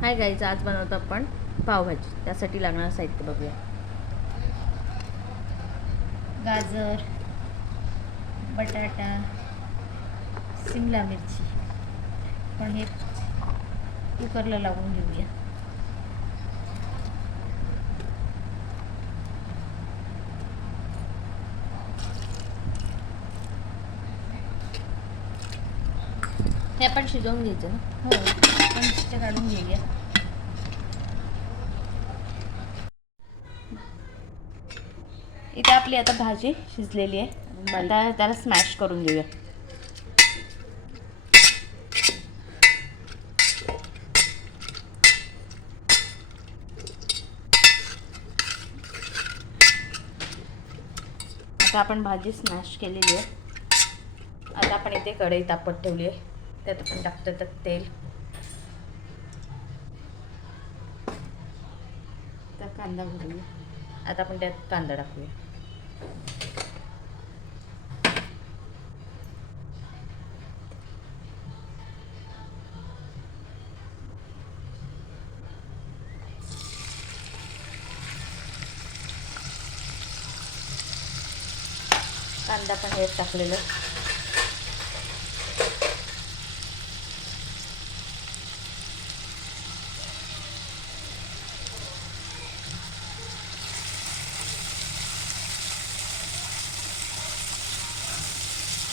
Hi guys, आज बनवतो आपण पावभाजी. त्यासाठी लागणारं साहित्य बघूया. गाजर, बटाटा, शिमला मिरची. पण हे कुकरला लावून घेऊया. हे आपण शिजवून घ्यायचं ना. हो, आपण शिट्ट्या काढून घेऊया. इथे आपली आता भाजी शिजलेली आहे. आता त्याला स्मॅश करून घेऊया. आता आपण भाजी स्मॅश केलेली आहे. आता आपण इथे कढई तापत ठेवली आहे. त्यात आपण टाकतो तर तेल. तर कांदा भरूया. आता आपण त्यात कांदा टाकूया. कांदा पण हे टाकलेलं.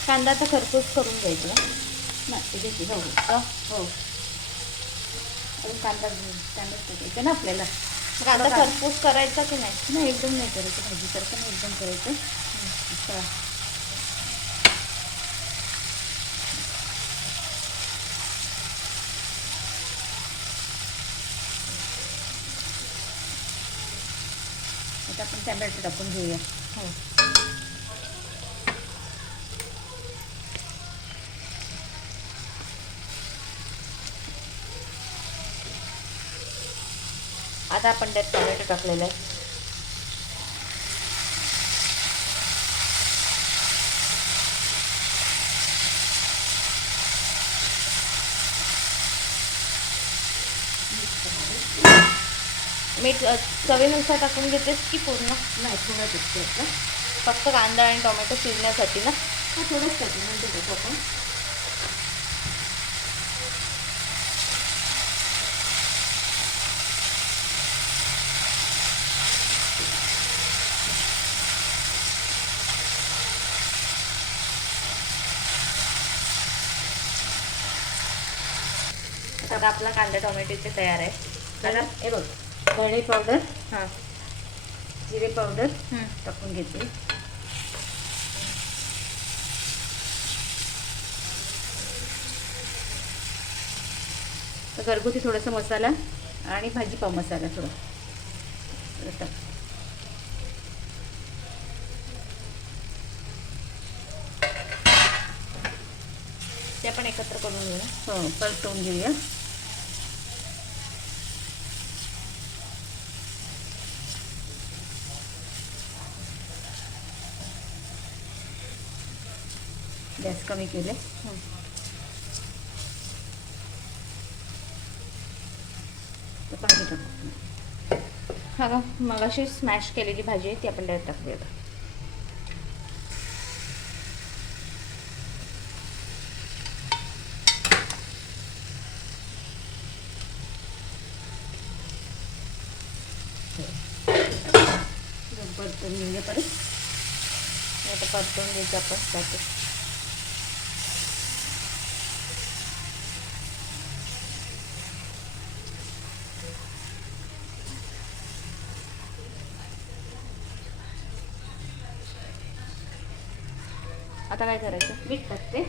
कांदा आता खरपूस करून घ्यायचा. नाही ते हो हो, अजून कांदा टाकायचा ना आपल्याला. कांदा खरपूस करायचा की नाही? नाही, एकदम नाही करायचं. भाजीसारखं नाही एकदम करायचं. आता आपण टॅमॅटो टाकून घेऊया. हो, आता आपण त्यात टोमॅटो टाकलेलं आहे. मीठ चवीनुसार टाकून घेतेस की पूर्ण? नाही, थोडं टाकतो आपलं. फक्त कांदा आणि टोमॅटो शिजण्यासाठी ना? हा, थोडंच टाकू नंतर टाकू आपण. आता आपला कांदा टोमॅटो इथे तयार आहे. आता हे बघ, धणे पावडर, हां, जिरे पावडर टाकून घेते. तर घरगुती थोडासा मसाला आणि भाजीपाव मसाला थोडा टाक. ते आपण एकत्र करून घेऊ ना. हो, परतवून घेऊया. गॅस कमी केले. तर भाजी टाकू. हा का, मगाशी स्मॅश केलेली भाजी आहे ती आपण त्यात टाकूया. परतवून घेऊया परत. आता परतवून घ्यायचं आपण त्यात. आता काय करायचं? मीठ टाकते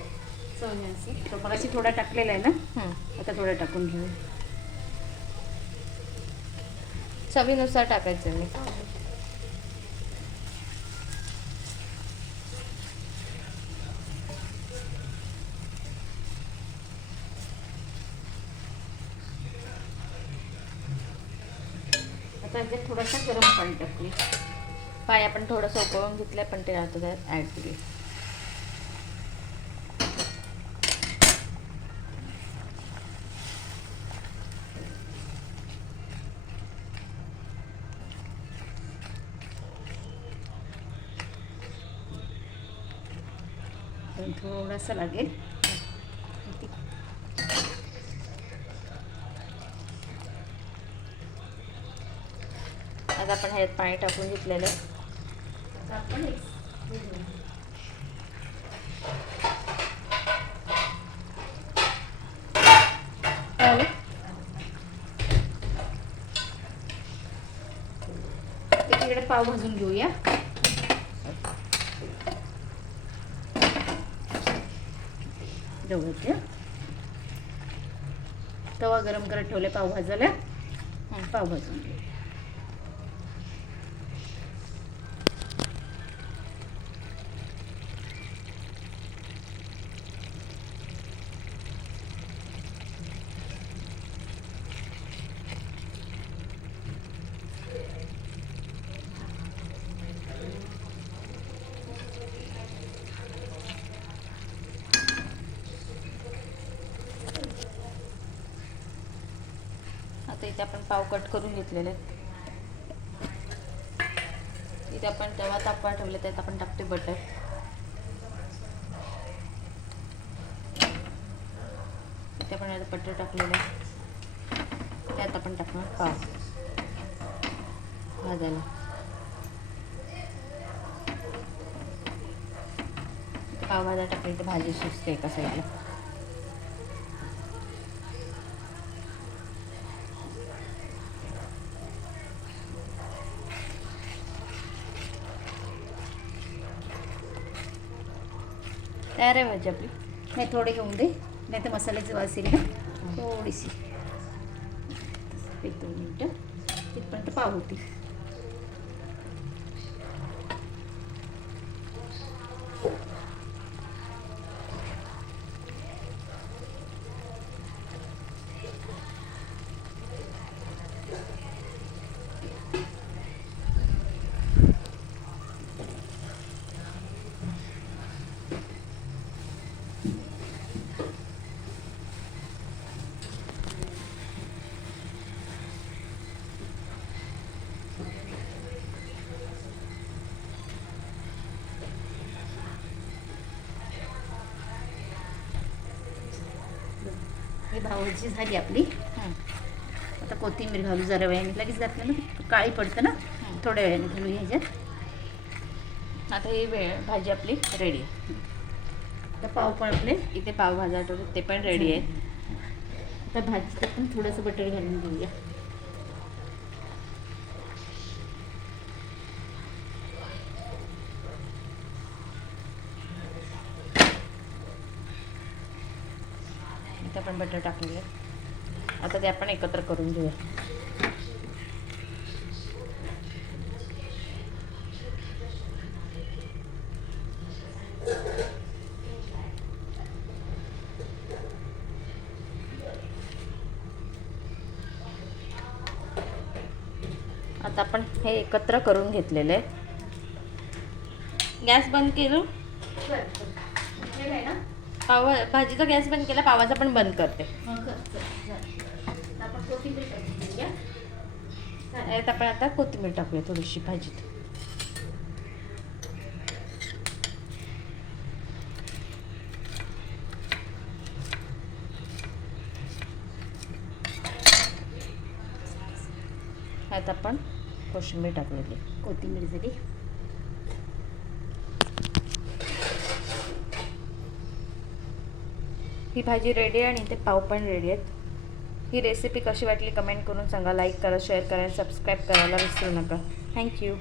चवण्याचे. तो मगाशी थोडा टाकलेला आहे ना, आता थोडा टाकून घेऊ. चवीनुसार टाकायचं मी. आता याच्यात थोडासा गरम पाणी टाकूया. पाणी आपण थोडंसं उकळून घेतलंय, पण ते आता त्यात ॲड केले. अजून थोडंसं लागेल. आता आपण ह्यात पाणी टाकून घेतलेलं आहे. आता आपण तिकडे पाव भाजून घेऊया. जवळचे तवा गरम करत ठेवले पाव भाजायला. पाव भाजून घेऊया. आता इथे आपण पाव कट करून घेतलेले आहेत. इथे आपण तवा तापवायला ठेवले, त्यात आपण टाकते बटर. इथे आपण आता बटर टाकलेलं आहे. त्यात आपण टाकणार पाव भाजायला. पाव भाजा टाकली तर भाजी शिजते एका साईडला. तयार आहे भाजी आपली. नाही थोडे घेऊन दे, नाही तर मसाल्याची वास येईल ना. थोडीशी 1-2 मिनटं तिथपर्यंत पाव होती. ही भाजी झाली आपली. आता कोथिंबीर घालू जरा वेळाने. लगेच घातलं ना काळी पडतं ना. थोड्या वेळाने घालू ह्याच्यात. आता ही भाजी आपली रेडी आहे. आता पाव पण आपले इथे पाव भाजा ते पण रेडी आहेत. आता भाजीत पण थोडंसं बटर घालून घेऊया. इथे आपण बटर टाकलेलं आहे. आता ते आपण एकत्र करून घेऊया. आता आपण हे एकत्र करून घेतलेलं आहे. गॅस बंद केलं. पाव भाजीचा गॅस बंद केला, पावाचा पण बंद करते. त्यात आपण आता कोथिंबीर टाकूया थोडीशी भाजीत. त्यात आपण कोशिंबीर टाकलेली. कोथिंबीर झाली. ही भाजी रेडी आहे आणि ते पाव पण रेडी आहेत. ही रेसिपी कशी वाटली कमेंट करून सांगा. लाईक करा, शेअर करा, सबस्क्राईब करायला विसरू नका. थँक्यू.